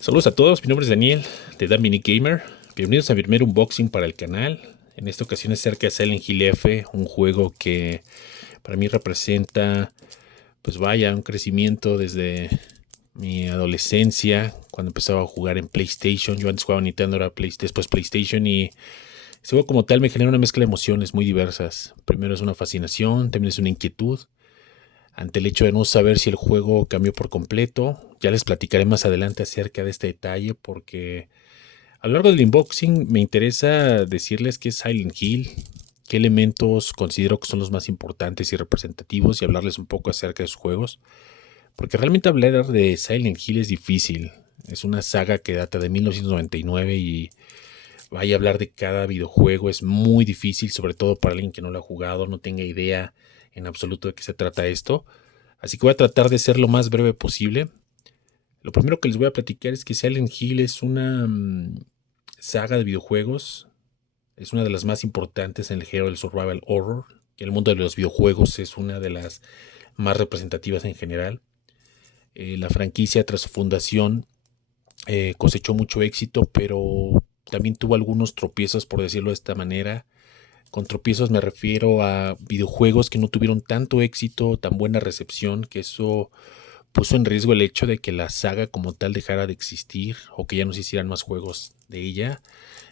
Saludos a todos, mi nombre es Daniel de Dan Mini Gamer. Bienvenidos a mi primer unboxing para el canal. En esta ocasión es acerca de Silent Hill F, un juego que para mí representa, pues vaya, un crecimiento desde mi adolescencia, cuando empezaba a jugar en PlayStation. Yo antes jugaba Nintendo, ahora después PlayStation, y ese juego como tal me genera una mezcla de emociones muy diversas. Primero es una fascinación, también es una inquietud ante el hecho de no saber si el juego cambió por completo. Ya les platicaré más adelante acerca de este detalle porque a lo largo del unboxing me interesa decirles qué es Silent Hill, qué elementos considero que son los más importantes y representativos y hablarles un poco acerca de sus juegos. Porque realmente hablar de Silent Hill es difícil. Es una saga que data de 1999 y vaya a hablar de cada videojuego es muy difícil, sobre todo para alguien que no lo ha jugado, no tenga idea en absoluto de qué se trata esto. Así que voy a tratar de ser lo más breve posible. Lo primero que les voy a platicar es que Silent Hill es una saga de videojuegos. Es una de las más importantes en el género del survival horror. Y el mundo de los videojuegos es una de las más representativas en general. La franquicia tras su fundación cosechó mucho éxito, pero también tuvo algunos tropiezos, por decirlo de esta manera. Con tropiezos me refiero a videojuegos que no tuvieron tanto éxito, tan buena recepción, que eso puso en riesgo el hecho de que la saga como tal dejara de existir o que ya no se hicieran más juegos de ella.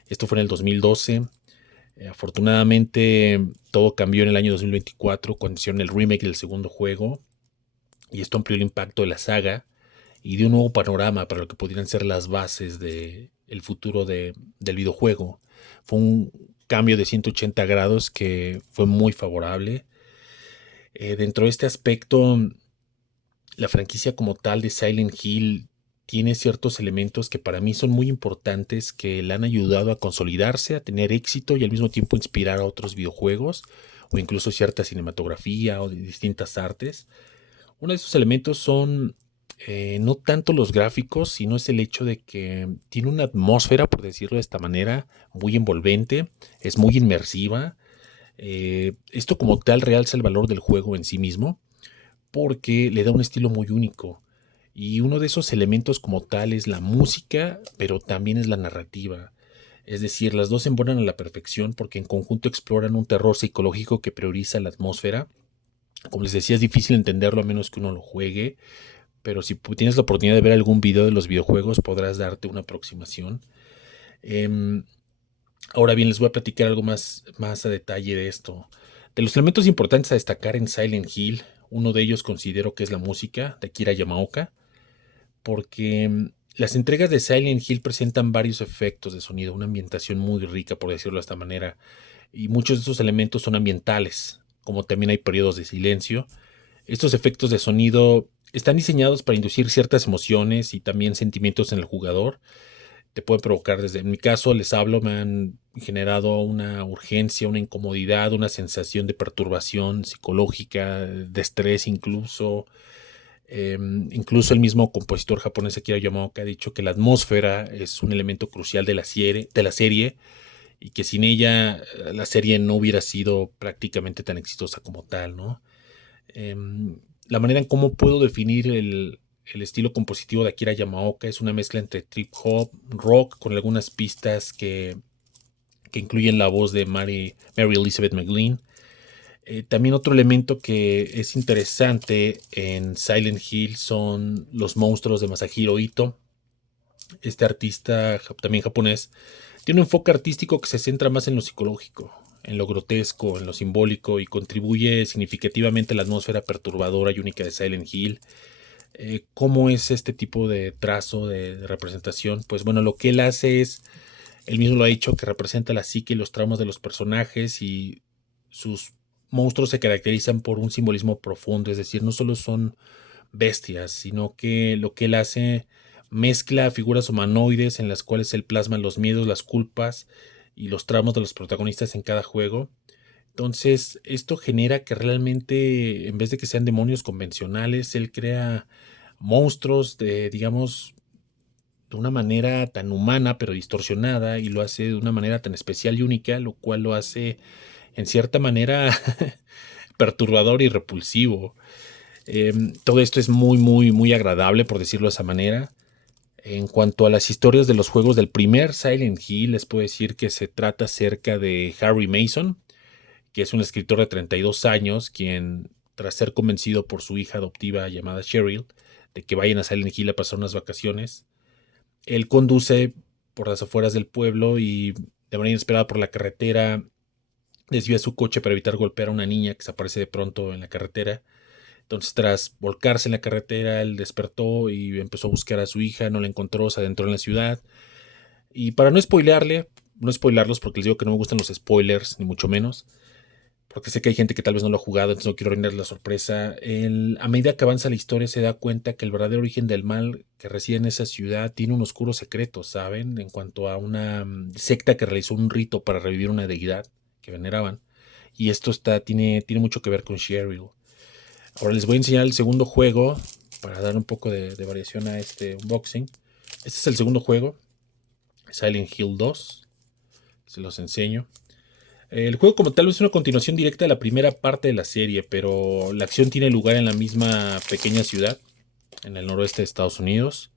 Esto fue en el 2012. Afortunadamente todo cambió en el año 2024 cuando hicieron el remake del segundo juego y esto amplió el impacto de la saga y dio un nuevo panorama para lo que podrían ser las bases del futuro del videojuego. Fue un cambio de 180 grados que fue muy favorable. Dentro de este aspecto, la franquicia como tal de Silent Hill tiene ciertos elementos que para mí son muy importantes, que le han ayudado a consolidarse, a tener éxito y al mismo tiempo inspirar a otros videojuegos o incluso cierta cinematografía o de distintas artes. Uno de esos elementos son no tanto los gráficos, sino es el hecho de que tiene una atmósfera, por decirlo de esta manera, muy envolvente, es muy inmersiva. Esto como tal realza el valor del juego en sí mismo porque le da un estilo muy único. Y uno de esos elementos como tal es la música, pero también es la narrativa. Es decir, las dos se embonan a la perfección porque en conjunto exploran un terror psicológico que prioriza la atmósfera. Como les decía, es difícil entenderlo a menos que uno lo juegue, pero si tienes la oportunidad de ver algún video de los videojuegos podrás darte una aproximación. Em, Ahora bien, les voy a platicar algo más a detalle de esto. De los elementos importantes a destacar en Silent Hill, uno de ellos considero que es la música de Akira Yamaoka, porque las entregas de Silent Hill presentan varios efectos de sonido, una ambientación muy rica, por decirlo de esta manera, y muchos de esos elementos son ambientales, como también hay periodos de silencio. Estos efectos de sonido están diseñados para inducir ciertas emociones y también sentimientos en el jugador. Te puede provocar, desde en mi caso les hablo, me han generado una urgencia, una incomodidad, una sensación de perturbación psicológica, de estrés incluso. Incluso el mismo compositor japonés Akira Yamaoka ha dicho que la atmósfera es un elemento crucial de la serie y que sin ella la serie no hubiera sido prácticamente tan exitosa como tal, ¿no? La manera en cómo puedo definir el estilo compositivo de Akira Yamaoka es una mezcla entre trip hop, rock, con algunas pistas que incluyen la voz de Mary Elizabeth McGlynn. También otro elemento que es interesante en Silent Hill son los monstruos de Masahiro Ito. Este artista también japonés tiene un enfoque artístico que se centra más en lo psicológico, en lo grotesco, en lo simbólico y contribuye significativamente a la atmósfera perturbadora y única de Silent Hill. ¿Cómo es este tipo de trazo de representación? Pues bueno, lo que él hace es, él mismo lo ha dicho, que representa la psique y los traumas de los personajes y sus monstruos se caracterizan por un simbolismo profundo, es decir, no solo son bestias, sino que lo que él hace mezcla figuras humanoides en las cuales él plasma los miedos, las culpas y los traumas de los protagonistas en cada juego. Entonces, esto genera que realmente, en vez de que sean demonios convencionales, él crea monstruos de, digamos, de una manera tan humana pero distorsionada y lo hace de una manera tan especial y única, lo cual lo hace en cierta manera perturbador y repulsivo. Todo esto es muy, muy, muy agradable, por decirlo de esa manera. En cuanto a las historias de los juegos del primer Silent Hill, les puedo decir que se trata acerca de Harry Mason, que es un escritor de 32 años, quien, tras ser convencido por su hija adoptiva llamada Cheryl, de que vayan a Silent Hill a pasar unas vacaciones, él conduce por las afueras del pueblo y, de manera inesperada por la carretera, desvía su coche para evitar golpear a una niña que se aparece de pronto en la carretera. Entonces, tras volcarse en la carretera, él despertó y empezó a buscar a su hija, no la encontró, se adentró en la ciudad. Y para no spoilarlos porque les digo que no me gustan los spoilers, ni mucho menos, porque sé que hay gente que tal vez no lo ha jugado, entonces no quiero arruinar la sorpresa. A medida que avanza la historia se da cuenta que el verdadero origen del mal que reside en esa ciudad tiene un oscuro secreto, ¿saben? En cuanto a una secta que realizó un rito para revivir una deidad que veneraban. Y esto tiene mucho que ver con Cheryl. Ahora les voy a enseñar el segundo juego para dar un poco de variación a este unboxing. Este es el segundo juego, Silent Hill 2. Se los enseño. El juego como tal es una continuación directa de la primera parte de la serie, pero la acción tiene lugar en la misma pequeña ciudad, en el noroeste de Estados Unidos.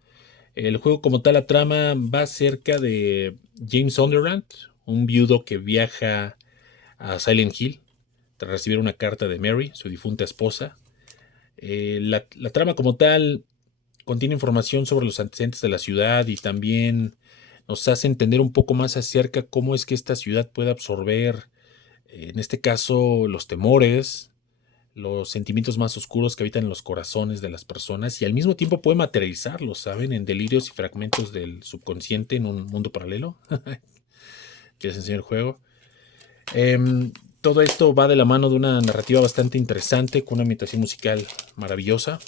El juego como tal, la trama va acerca de James Sunderland, un viudo que viaja a Silent Hill tras recibir una carta de Mary, su difunta esposa. La trama como tal contiene información sobre los antecedentes de la ciudad y también nos hace entender un poco más acerca cómo es que esta ciudad puede absorber, en este caso, los temores, los sentimientos más oscuros que habitan en los corazones de las personas y al mismo tiempo puede materializarlos, ¿saben? En delirios y fragmentos del subconsciente en un mundo paralelo que les enseña el juego. Todo esto va de la mano de una narrativa bastante interesante con una ambientación musical maravillosa.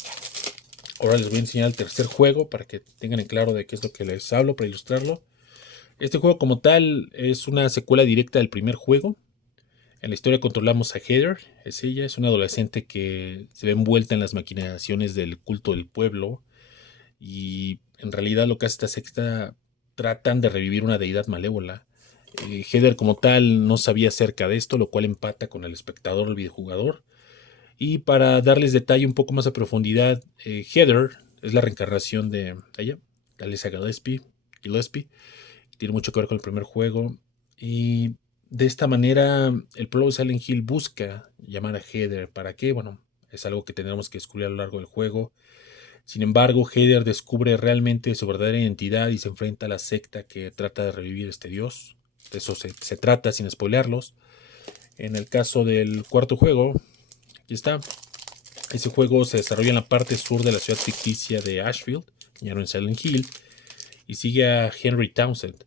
Ahora les voy a enseñar el tercer juego para que tengan en claro de qué es lo que les hablo, para ilustrarlo. Este juego como tal es una secuela directa del primer juego. En la historia controlamos a Heather, es una adolescente que se ve envuelta en las maquinaciones del culto del pueblo y en realidad lo que hace esta secta tratan de revivir una deidad malévola. Heather como tal no sabía acerca de esto, lo cual empata con el espectador, el videojugador. Y para darles detalle un poco más a profundidad, Heather es la reencarnación de ella, Alyssa Gillespie. Tiene mucho que ver con el primer juego. Y de esta manera, el pueblo de Silent Hill busca llamar a Heather. ¿Para qué? Bueno, es algo que tendremos que descubrir a lo largo del juego. Sin embargo, Heather descubre realmente su verdadera identidad y se enfrenta a la secta que trata de revivir este dios. De eso se trata, sin spoilearlos. En el caso del cuarto juego, aquí está. Ese juego se desarrolla en la parte sur de la ciudad ficticia de Ashfield, ya no en Silent Hill, y sigue a Henry Townsend.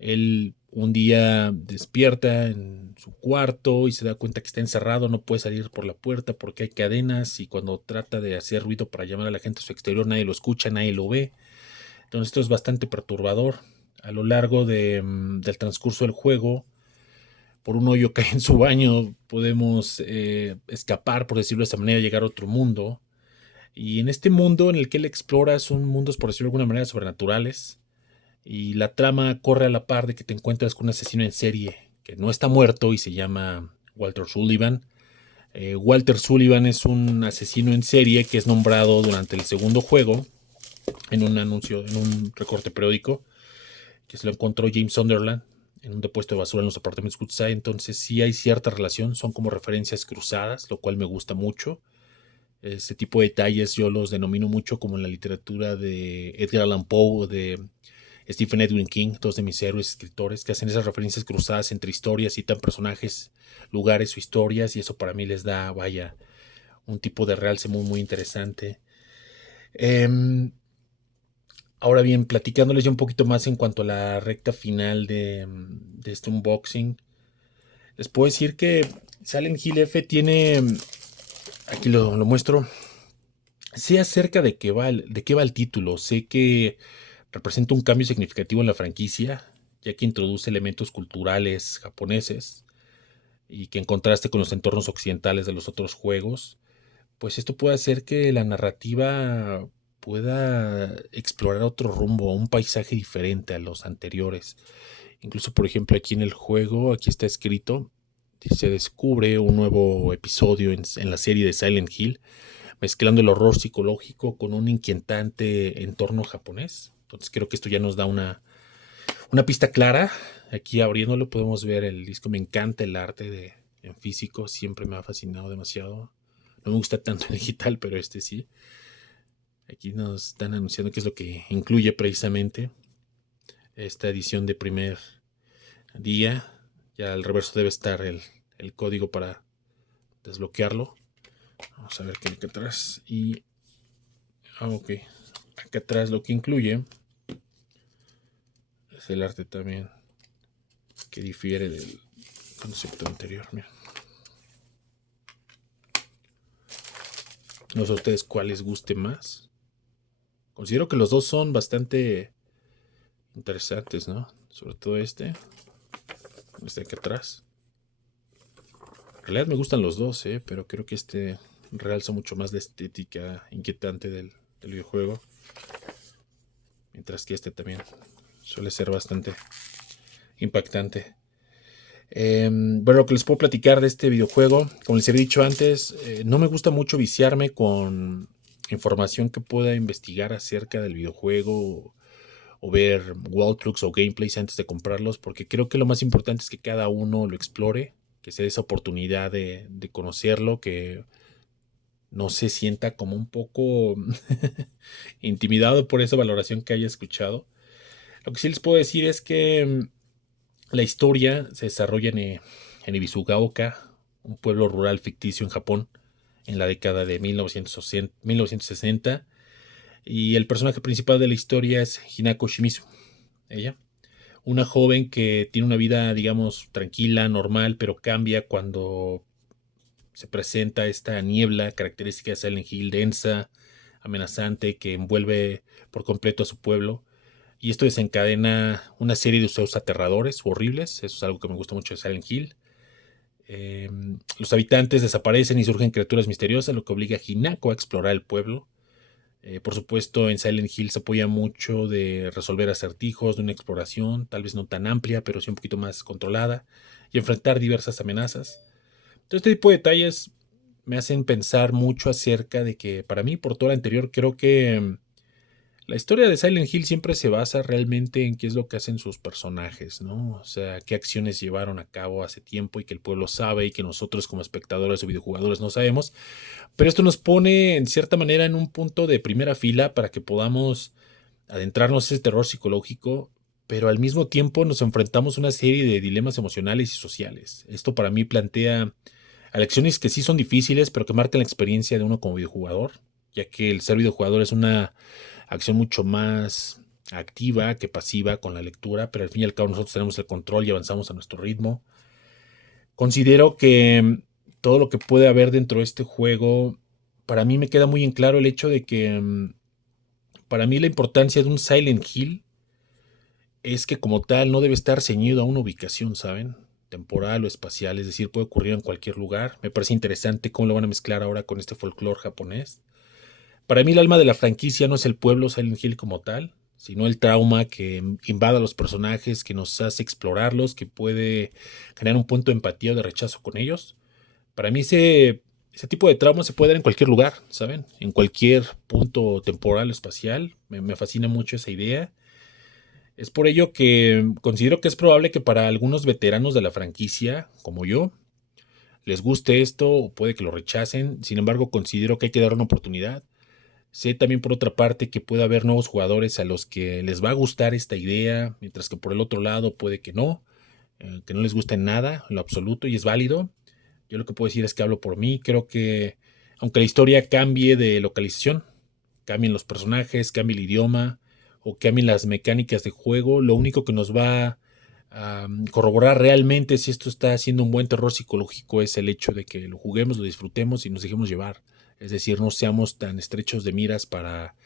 Él un día despierta en su cuarto y se da cuenta que está encerrado, no puede salir por la puerta porque hay cadenas y cuando trata de hacer ruido para llamar a la gente a su exterior nadie lo escucha, nadie lo ve. Entonces esto es bastante perturbador. A lo largo del transcurso del juego, por un hoyo que hay en su baño, podemos escapar, por decirlo de esta manera, llegar a otro mundo. Y en este mundo en el que él explora son mundos, por decirlo de alguna manera, sobrenaturales. Y la trama corre a la par de que te encuentras con un asesino en serie que no está muerto y se llama Walter Sullivan. Walter Sullivan es un asesino en serie que es nombrado durante el segundo juego en un anuncio, en un recorte periódico, que se lo encontró James Sunderland en un depuesto de basura en los apartamentos Woodside. Entonces sí hay cierta relación, son como referencias cruzadas, lo cual me gusta mucho. Este tipo de detalles yo los denomino mucho como en la literatura de Edgar Allan Poe, de Stephen Edwin King, dos de mis héroes escritores, que hacen esas referencias cruzadas entre historias, citan personajes, lugares o historias, y eso para mí les da, vaya, un tipo de realce muy, muy interesante. Ahora bien, platicándoles ya un poquito más en cuanto a la recta final de este unboxing, les puedo decir que Silent Hill F tiene, aquí lo muestro, sé acerca de qué va el título, sé que representa un cambio significativo en la franquicia, ya que introduce elementos culturales japoneses y que en contraste con los entornos occidentales de los otros juegos, pues esto puede hacer que la narrativa pueda explorar otro rumbo, un paisaje diferente a los anteriores. Incluso, por ejemplo, aquí en el juego, aquí está escrito, se descubre un nuevo episodio en la serie de Silent Hill, mezclando el horror psicológico con un inquietante entorno japonés. Entonces creo que esto ya nos da una pista clara. Aquí abriéndolo podemos ver el disco. Me encanta el arte en físico, siempre me ha fascinado demasiado. No me gusta tanto en digital, pero este sí. Aquí nos están anunciando qué es lo que incluye precisamente esta edición de primer día. Ya al reverso debe estar el código para desbloquearlo. Vamos a ver qué hay acá atrás. Y ok, acá atrás lo que incluye es el arte también, que difiere del concepto anterior. Mira. No sé a ustedes cuál les guste más. Considero que los dos son bastante interesantes, ¿no? Sobre todo este aquí atrás. En realidad me gustan los dos, pero creo que este realza mucho más la estética inquietante del videojuego. Mientras que este también suele ser bastante impactante. Bueno, lo que les puedo platicar de este videojuego, como les he dicho antes, no me gusta mucho viciarme con información que pueda investigar acerca del videojuego o ver walkthroughs o gameplays antes de comprarlos, porque creo que lo más importante es que cada uno lo explore, que se dé esa oportunidad de conocerlo, que no se sienta como un poco intimidado por esa valoración que haya escuchado. Lo que sí les puedo decir es que la historia se desarrolla en Ibisugaoka, un pueblo rural ficticio en Japón, en la década de 1960. Y el personaje principal de la historia es Hinako Shimizu, ella. Una joven que tiene una vida, digamos, tranquila, normal, pero cambia cuando se presenta esta niebla característica de Silent Hill, densa, amenazante, que envuelve por completo a su pueblo. Y esto desencadena una serie de sucesos aterradores, horribles. Eso es algo que me gusta mucho de Silent Hill. Los habitantes desaparecen y surgen criaturas misteriosas, lo que obliga a Hinako a explorar el pueblo. Por supuesto, en Silent Hill se apoya mucho de resolver acertijos, de una exploración, tal vez no tan amplia, pero sí un poquito más controlada, y enfrentar diversas amenazas. Todo este tipo de detalles me hacen pensar mucho acerca de que, para mí, por todo lo anterior, creo que la historia de Silent Hill siempre se basa realmente en qué es lo que hacen sus personajes, ¿no? O sea, qué acciones llevaron a cabo hace tiempo y que el pueblo sabe y que nosotros como espectadores o videojugadores no sabemos. Pero esto nos pone en cierta manera en un punto de primera fila para que podamos adentrarnos en ese terror psicológico, pero al mismo tiempo nos enfrentamos a una serie de dilemas emocionales y sociales. Esto para mí plantea elecciones que sí son difíciles, pero que marcan la experiencia de uno como videojugador, ya que el ser videojugador es una acción mucho más activa que pasiva con la lectura, pero al fin y al cabo nosotros tenemos el control y avanzamos a nuestro ritmo. Considero que todo lo que puede haber dentro de este juego, para mí me queda muy en claro el hecho de que para mí la importancia de un Silent Hill es que como tal no debe estar ceñido a una ubicación, ¿saben? Temporal o espacial, es decir, puede ocurrir en cualquier lugar. Me parece interesante cómo lo van a mezclar ahora con este folclore japonés. Para mí el alma de la franquicia no es el pueblo Silent Hill como tal, sino el trauma que invade a los personajes, que nos hace explorarlos, que puede generar un punto de empatía o de rechazo con ellos. Para mí ese tipo de trauma se puede dar en cualquier lugar, ¿saben? En cualquier punto temporal o espacial. Me fascina mucho esa idea. Es por ello que considero que es probable que para algunos veteranos de la franquicia, como yo, les guste esto o puede que lo rechacen. Sin embargo, considero que hay que dar una oportunidad. Sé también por otra parte que puede haber nuevos jugadores a los que les va a gustar esta idea, mientras que por el otro lado puede que no les guste nada en lo absoluto y es válido. Yo lo que puedo decir es que hablo por mí. Creo que aunque la historia cambie de localización, cambien los personajes, cambie el idioma o cambien las mecánicas de juego, lo único que nos va a corroborar realmente si esto está haciendo un buen terror psicológico es el hecho de que lo juguemos, lo disfrutemos y nos dejemos llevar. Es decir, no seamos tan estrechos de miras para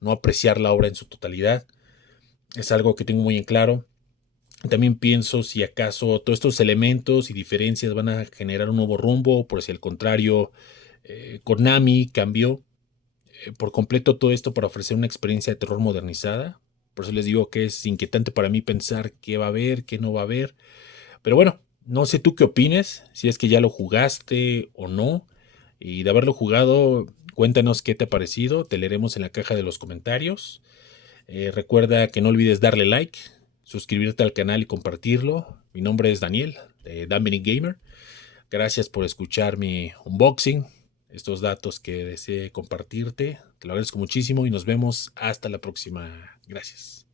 no apreciar la obra en su totalidad. Es algo que tengo muy en claro. También pienso si acaso todos estos elementos y diferencias van a generar un nuevo rumbo, o por si al contrario, Konami cambió por completo todo esto para ofrecer una experiencia de terror modernizada. Por eso les digo que es inquietante para mí pensar qué va a haber, qué no va a haber. Pero bueno, no sé tú qué opines, si es que ya lo jugaste o no. Y de haberlo jugado, cuéntanos qué te ha parecido. Te leeremos en la caja de los comentarios. Recuerda que no olvides darle like, suscribirte al canal y compartirlo. Mi nombre es Daniel, de Dominic Gamer. Gracias por escuchar mi unboxing, estos datos que deseé compartirte. Te lo agradezco muchísimo y nos vemos hasta la próxima. Gracias.